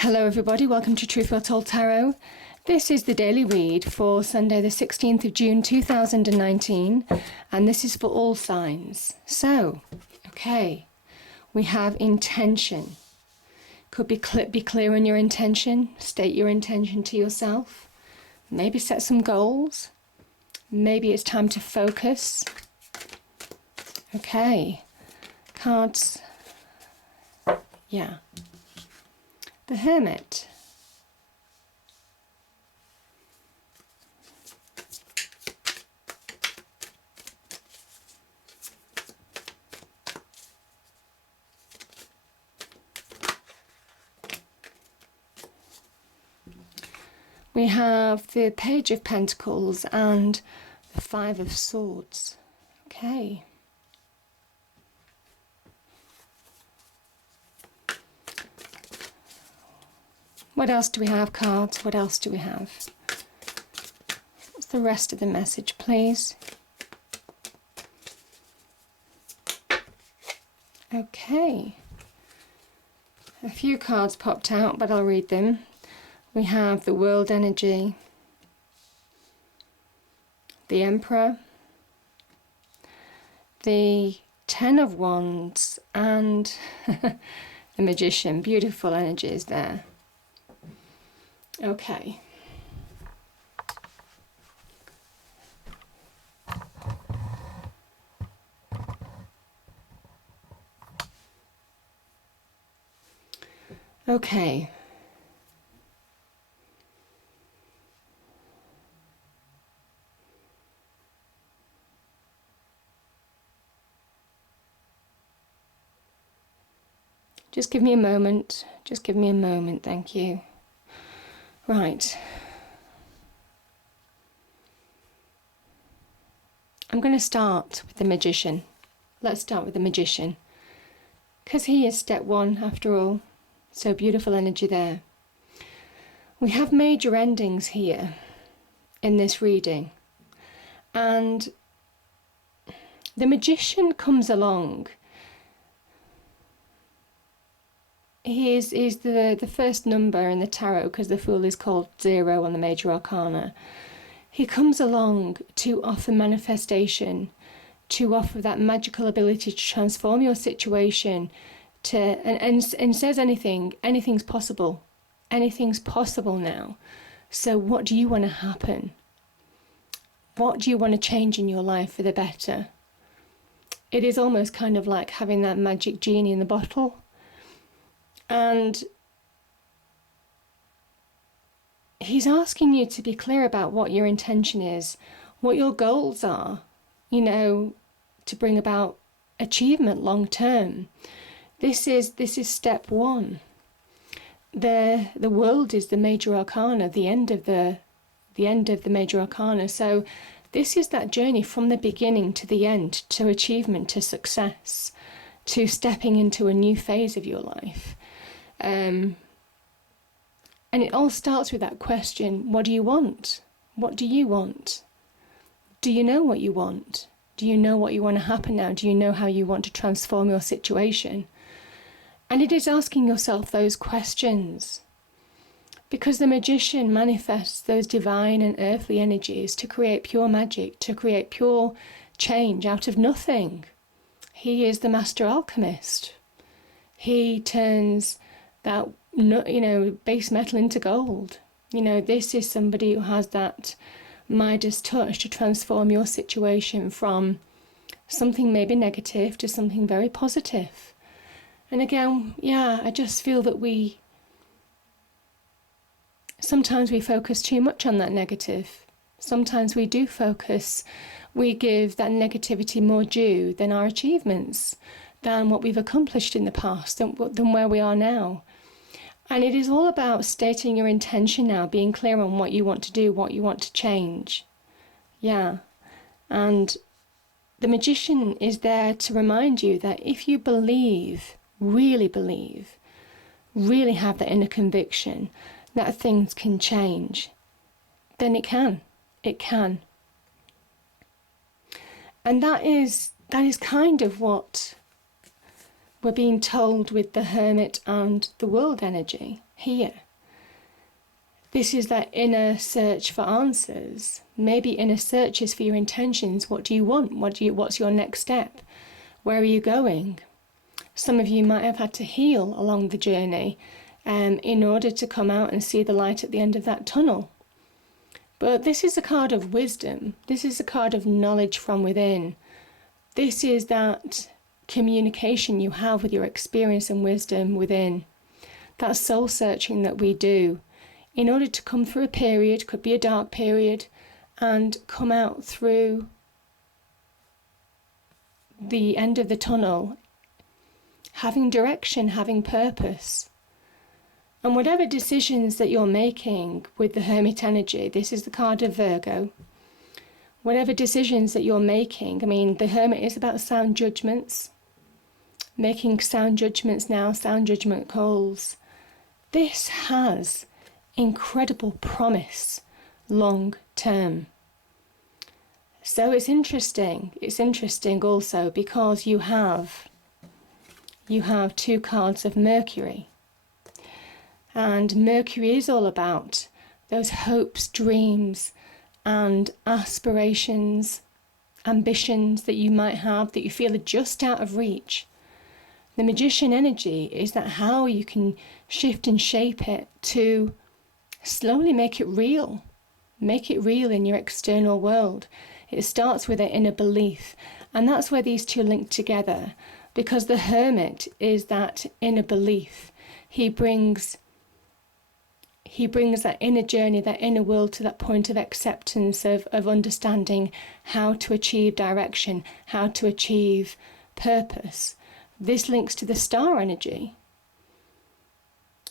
Hello everybody, welcome to Truth Well Told Tarot. This is the daily read for Sunday the 16th of June 2019, and this is for all signs. So, okay, we have intention. Could be clear on your intention, state your intention to yourself, maybe set some goals, maybe it's time to focus. Okay, cards, yeah. The Hermit. We have the Page of Pentacles and the Five of Swords. Okay. What else do we have, cards? What else do we have? What's the rest of the message, please? Okay. A few cards popped out, but I'll read them. We have the World Energy, the Emperor, the Ten of Wands, and the Magician. Beautiful energies there. Okay. Okay. Just give me a moment. Just give me a moment, thank you. Right. I'm going to start with the Magician. Let's start with the Magician, because he is step one after all. So beautiful energy there. We have major endings here in this reading, and the Magician comes along. He is the first number in the tarot, because the Fool is called 0 on the Major Arcana. He comes along to offer manifestation, to offer that magical ability to transform your situation, and says anything's possible. Anything's possible now. So what do you want to happen? What do you want to change in your life for the better? It is almost kind of like having that magic genie in the bottle. And he's asking you to be clear about what your intention is, what your goals are, to bring about achievement long term. This is step one. The World is the Major Arcana, the end of the Major Arcana. So this is that journey from the beginning to the end, to achievement, to success, to stepping into a new phase of your life. And it all starts with that question: what do you want? What do you want? Do you know what you want? Do you know what you want to happen now? Do you know how you want to transform your situation? And it is asking yourself those questions, because the Magician manifests those divine and earthly energies to create pure magic, to create pure change out of nothing. He is the master alchemist. He turns that base metal into gold. This is somebody who has that Midas touch to transform your situation from something maybe negative to something very positive. And again, I just feel that sometimes we focus too much on that negative. Sometimes we do focus, we give that negativity more due than our achievements, than what we've accomplished in the past, than where we are now. And it is all about stating your intention now, being clear on what you want to do, what you want to change. Yeah. And the Magician is there to remind you that if you believe, really have that inner conviction that things can change, then it can. It can. And that is kind of what we're being told with the Hermit and the World energy here. This is that inner search for answers. Maybe inner searches for your intentions. What do you want? What's your next step? Where are you going? Some of you might have had to heal along the journey in order to come out and see the light at the end of that tunnel. But this is a card of wisdom. This is a card of knowledge from within. This is that communication you have with your experience and wisdom within. That soul searching that we do in order to come through a period, could be a dark period, and come out through the end of the tunnel, having direction, having purpose. And whatever decisions that you're making with the Hermit energy, this is the card of Virgo, whatever decisions that you're making, I mean, the Hermit is about sound judgments, making sound judgments now, sound judgment calls. This has incredible promise long term. So it's interesting also because you have two cards of Mercury, and Mercury is all about those hopes, dreams and aspirations, ambitions that you might have that you feel are just out of reach. The Magician energy is that how you can shift and shape it to slowly make it real in your external world. It starts with an inner belief, and that's where these two link together, because the Hermit is that inner belief. He brings that inner journey, that inner world to that point of acceptance, of understanding how to achieve direction, how to achieve purpose. This links to the star energy.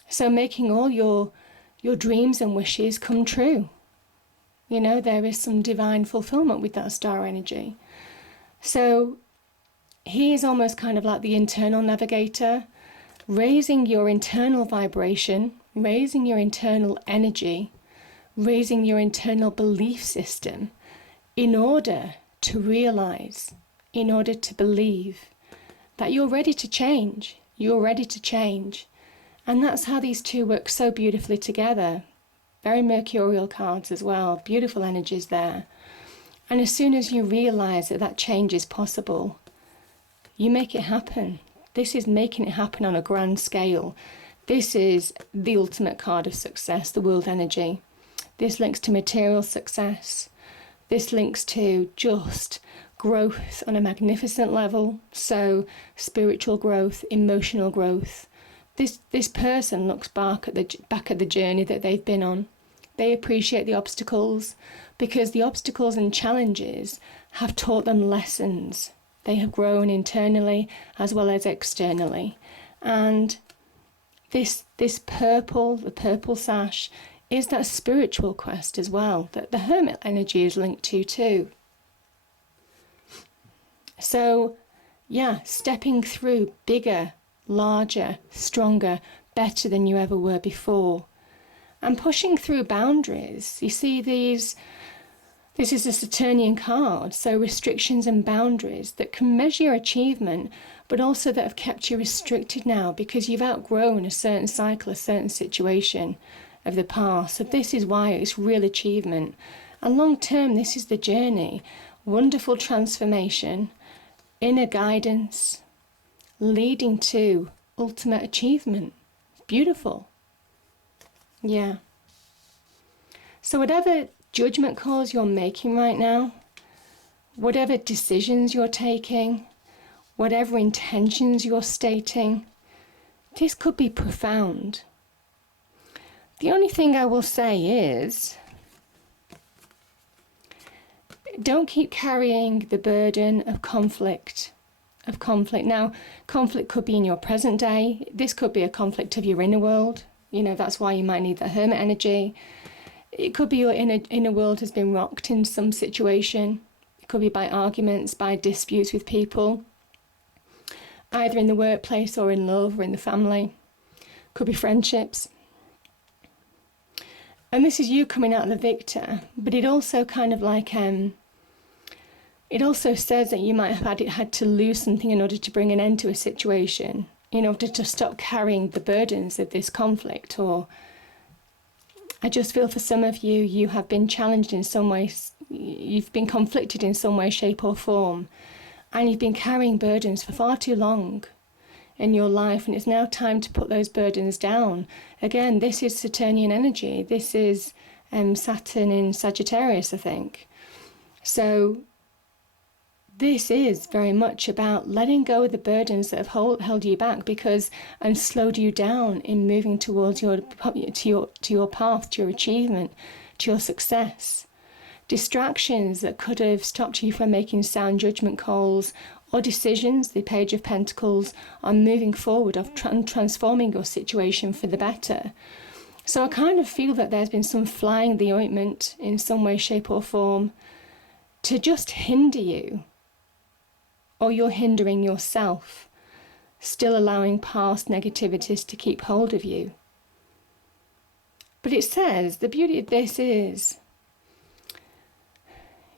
So making all your dreams and wishes come true. You know, there is some divine fulfillment with that star energy. So he is almost kind of like the internal navigator, raising your internal vibration, raising your internal energy, raising your internal belief system in order to realize, in order to believe that you're ready to change. You're ready to change. And that's how these two work so beautifully together. Very mercurial cards as well, beautiful energies there. And as soon as you realize that that change is possible, you make it happen. This is making it happen on a grand scale. This is the ultimate card of success, the World energy. This links to material success. This links to just growth on a magnificent level. So spiritual growth, emotional growth. This person looks back at the journey that they've been on. They appreciate the obstacles because the obstacles and challenges have taught them lessons. They have grown internally as well as externally. And the purple sash, is that spiritual quest as well that the Hermit energy is linked to too. So, yeah, stepping through bigger, larger, stronger, better than you ever were before. And pushing through boundaries. You see this is a Saturnian card, so restrictions and boundaries that can measure your achievement, but also that have kept you restricted now because you've outgrown a certain cycle, a certain situation of the past. So this is why it's real achievement. And long term, this is the journey. Wonderful transformation, inner guidance, leading to ultimate achievement. Beautiful. Yeah. So whatever judgment calls you're making right now, whatever decisions you're taking, whatever intentions you're stating, this could be profound. The only thing I will say is, don't keep carrying the burden of conflict. Now, conflict could be in your present day. This could be a conflict of your inner world. You know, that's why you might need the Hermit energy. It could be your inner world has been rocked in some situation. It could be by arguments, by disputes with people, either in the workplace or in love or in the family. It could be friendships. And this is you coming out the victor, but it also kind of like It also says that you might have had to lose something in order to bring an end to a situation, in order to stop carrying the burdens of this conflict. Or I just feel for some of you, you have been challenged in some way, you've been conflicted in some way, shape or form, and you've been carrying burdens for far too long in your life, and it's now time to put those burdens down. Again, this is Saturnian energy. This is Saturn in Sagittarius, I think. So this is very much about letting go of the burdens that have held you back, because and slowed you down in moving towards your path, to your achievement, to your success. Distractions that could have stopped you from making sound judgment calls or decisions, the Page of Pentacles, on moving forward, of transforming your situation for the better. So I kind of feel that there's been some flying the ointment in some way, shape or form to just hinder you, or you're hindering yourself, still allowing past negativities to keep hold of you. But it says the beauty of this is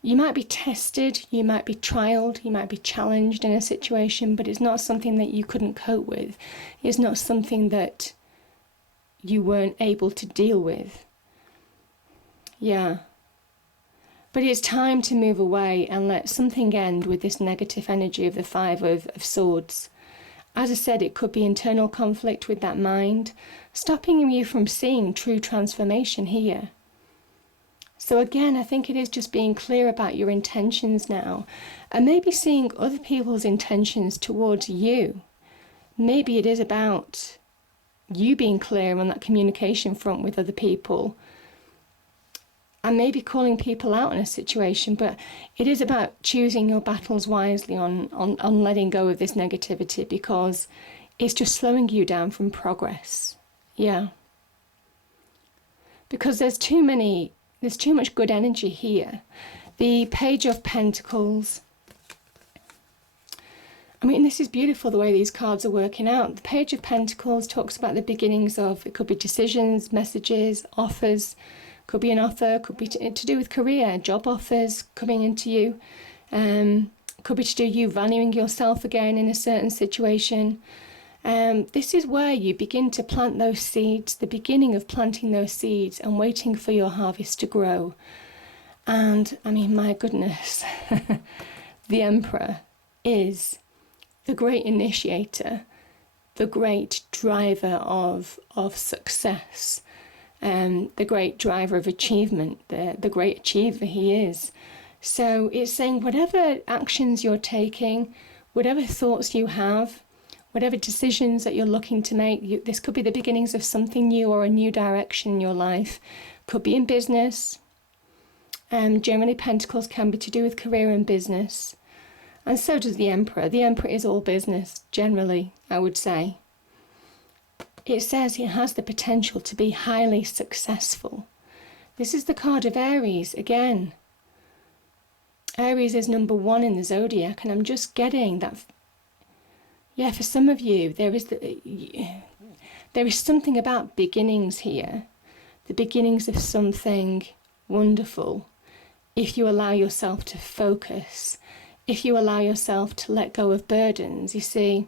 you might be tested, you might be trialed, you might be challenged in a situation, but it's not something that you couldn't cope with. It's not something that you weren't able to deal with. Yeah. But it's time to move away and let something end with this negative energy of the Five of Swords. As I said, it could be internal conflict with that mind, stopping you from seeing true transformation here. So again, I think it is just being clear about your intentions now, and maybe seeing other people's intentions towards you. Maybe it is about you being clear on that communication front with other people, and maybe calling people out in a situation, but it is about choosing your battles wisely on letting go of this negativity, because it's just slowing you down from progress. Yeah. Because there's too much good energy here. The Page of Pentacles. I mean, this is beautiful the way these cards are working out. The Page of Pentacles talks about the beginnings of, it could be decisions, messages, offers. Could be an offer, could be to do with career, job offers coming into you. Could be to do you valuing yourself again in a certain situation. This is where you begin to plant those seeds, the beginning of planting those seeds and waiting for your harvest to grow. And I mean, my goodness, the Emperor is the great initiator, the great driver of success. The great driver of achievement, the great achiever he is. So it's saying whatever actions you're taking, whatever thoughts you have, whatever decisions that you're looking to make, this could be the beginnings of something new or a new direction in your life. Could be in business. Generally, Pentacles can be to do with career and business. And so does the Emperor. The Emperor is all business, generally, I would say. It says it has the potential to be highly successful. This is the card of Aries again. Aries is number 1 in the zodiac, and I'm just getting that. Yeah, for some of you, there is something about beginnings here. The beginnings of something wonderful. If you allow yourself to focus, if you allow yourself to let go of burdens, you see,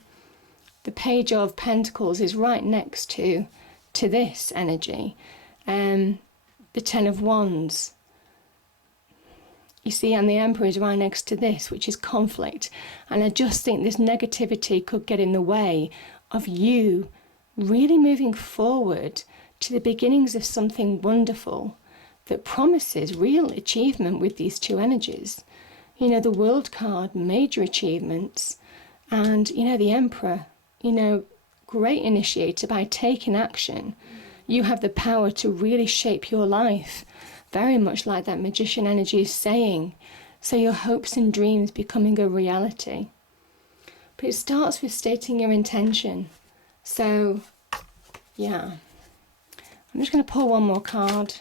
the Page of Pentacles is right next to this energy. The Ten of Wands. You see, and the Emperor is right next to this, which is conflict. And I just think this negativity could get in the way of you really moving forward to the beginnings of something wonderful that promises real achievement with these two energies. You know, the World card, major achievements, and, you know, the Emperor, you know, great initiator. By taking action, you have the power to really shape your life, very much like that Magician energy is saying. So your hopes and dreams becoming a reality. But it starts with stating your intention. So, yeah. I'm just going to pull one more card.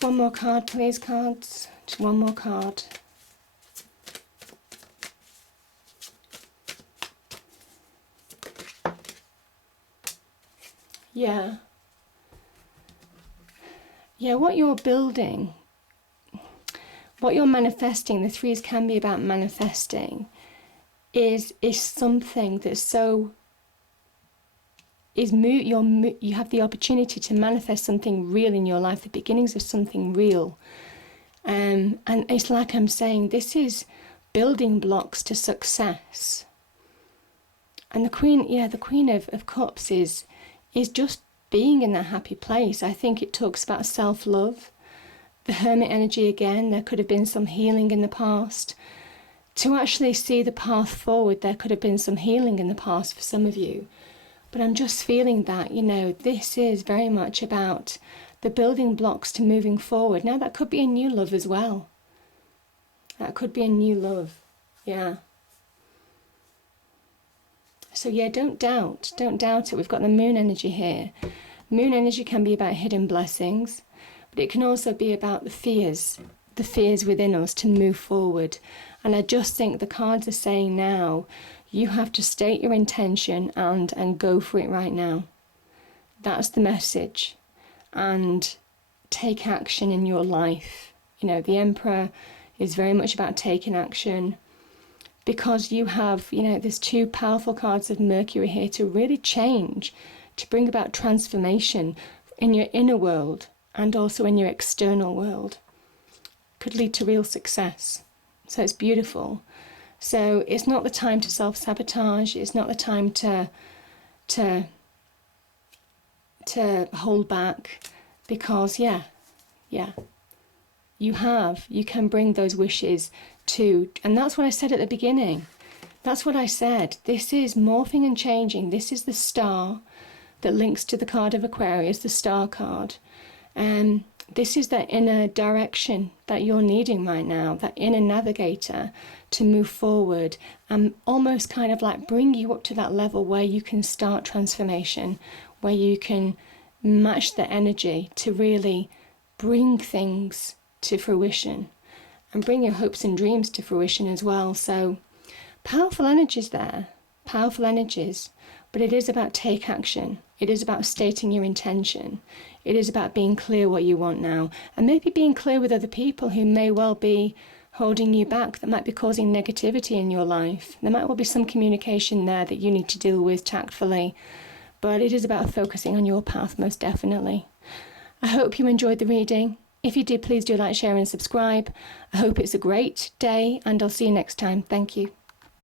One more card, please, cards. Just one more card. Yeah. Yeah, what you're building, what you're manifesting, the threes can be about manifesting, is something that's so, you have the opportunity to manifest something real in your life, the beginnings of something real. And it's like I'm saying, this is building blocks to success. And the Queen of Cups is just being in that happy place. I think it talks about self-love. The Hermit energy again, there could have been some healing in the past. To actually see the path forward, there could have been some healing in the past for some of you. But I'm just feeling that, this is very much about the building blocks to moving forward. Now, that could be a new love as well. That could be a new love. Yeah. So yeah, don't doubt it. We've got the moon energy here. Moon energy can be about hidden blessings, but it can also be about the fears within us to move forward. And I just think the cards are saying now, you have to state your intention and go for it right now. That's the message. And take action in your life. The Emperor is very much about taking action. Because you have, there's two powerful cards of Mercury here to really change, to bring about transformation in your inner world and also in your external world. Could lead to real success. So it's beautiful. So it's not the time to self-sabotage. It's not the time to hold back, because you can bring those wishes to, and that's what I said at the beginning. That's what I said. This is morphing and changing. This is the star that links to the card of Aquarius, the star card. This is that inner direction that you're needing right now, that inner navigator to move forward and almost kind of like bring you up to that level where you can start transformation, where you can match the energy to really bring things to fruition and bring your hopes and dreams to fruition as well. So powerful energies there, powerful energies, but it is about take action. It is about stating your intention. It is about being clear what you want now, and maybe being clear with other people who may well be holding you back, that might be causing negativity in your life. There might well be some communication there that you need to deal with tactfully, but it is about focusing on your path, most definitely. I hope you enjoyed the reading. If you did, please do like, share and subscribe. I hope it's a great day, and I'll see you next time. Thank you.